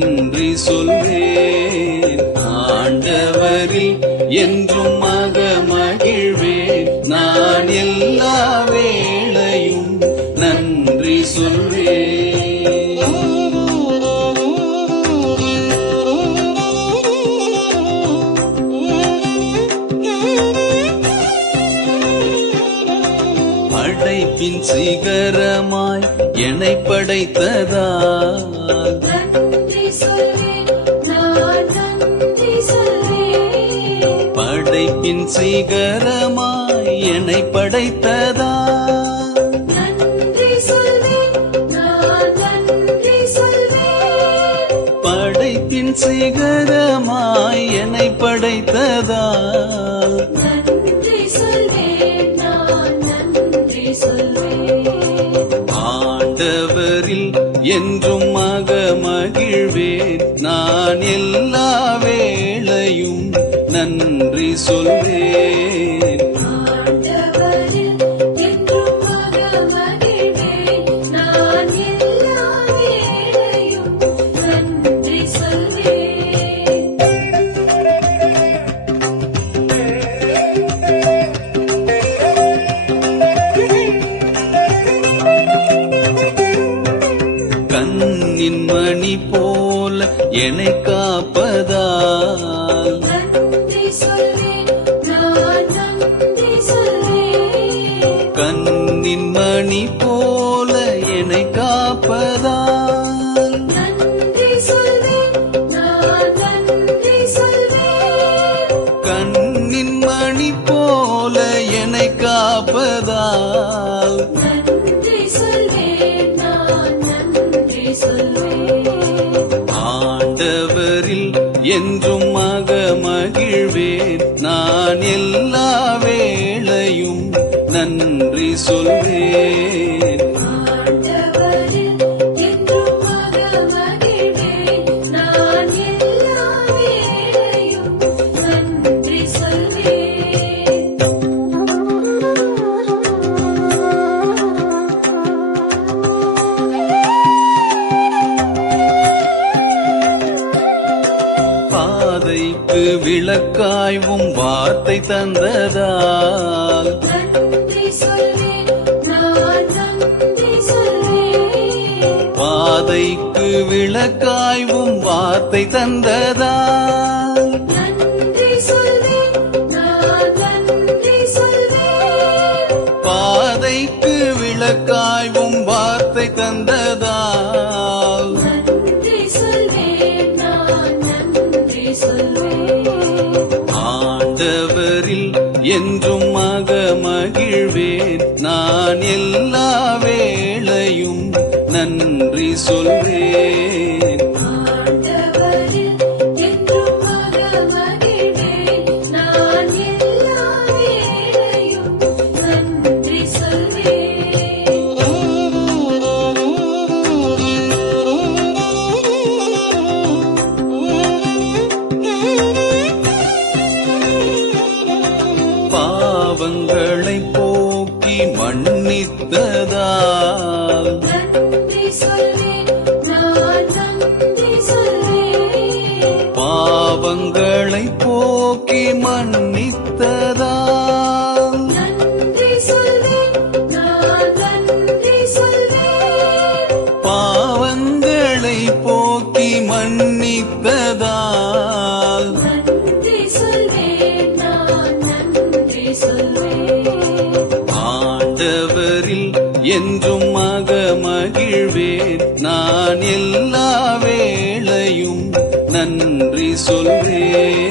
நன்றி சொல்வேன். ஆண்டவரில் என்றும் மகிழ்வேன். நான் எல்லா வேளையும் நன்றி சொல்வேன். படைப்பின் சிகரமாய் என்னை படைத்ததால் நன்றி சொல்வேன், நான் நன்றி சொல்வேன். படைப்பின் சிகரமாய் என்னை படைத்ததால் நன்றி சொல்வேன், நான் நன்றி சொல்வேன். படைப்பின் சிகரமாய் என்னை படைத்ததால் நன்றி சொல்வேன், நான் நன்றி சொல்வேன். ஆண்டவரில் என்றும் மகிழ்வேன். நான் எல்லா வேளையும் நன்றி சொல்வேன். ஆண்டவரில் என்றும் மகிழ்வேன். நான் எல்லா வேளையும் நன்றி சொல்வேன். கண்ணின் மணி போல என்னை காப்பதால் நன்றி சொல்வேன், நான் நன்றி சொல்வேன். கண்ணின் மணி போல என்னை காப்பதால் நன்றி சொல்வேன், நான் நன்றி சொல்வேன். கண்ணின் மணி போல என்னை காப்பதால் நன்றி சொல்வேன், நான் நன்றி சொல்வேன். ஆண்டவரில் என்றும் மகிழ்வேன். நான் எல்லா வேளையும் நன்றி சொல்வேன். ஆண்டவரில் என்றும் மகிழ்வேன். நான் எல்லா வேளையும் நன்றி சொல்வேன். பாதைக்கு விளக்காய்வும் வார்த்தை தந்ததால் நன்றி சொல்வேன், நான் நன்றி சொல்வேன். பாதைக்கு விளக்காய்வும் வார்த்தை தந்ததால் நன்றி சொல்வேன், நான் நன்றி சொல்வேன். பாதைக்கு விளக்காய்வும் வார்த்தை தந்ததால் நன்றி சொல்வேன், நான் நன்றி சொல்வேன். ஆண்டவரில் என்றும் மகிழ்வேன். நான் எல்லா வேளையும் நன்றி சொல்வேன். ஆண்டவரில் என்றும் மகிழ்வேன். நான் எல்லா வேளையும் நன்றி சொல்வேன். பாவங்களை போக்கி மன்னித்ததால் நன்றி சொல்வேன், நான் நன்றி சொல்வேன். பாவங்களை போக்கி மன்னித்ததால் நன்றி சொல்வேன், நான் நன்றி சொல்வேன். பாவங்களை போக்கி மன்னித்ததால் நன்றி சொல்வேன், நான் நன்றி சொல்வேன். ஆண்டவரில் என்றும் மகிழ்வேன். நான் எல்லா வேளையும் நன்றி சொல்வேன்.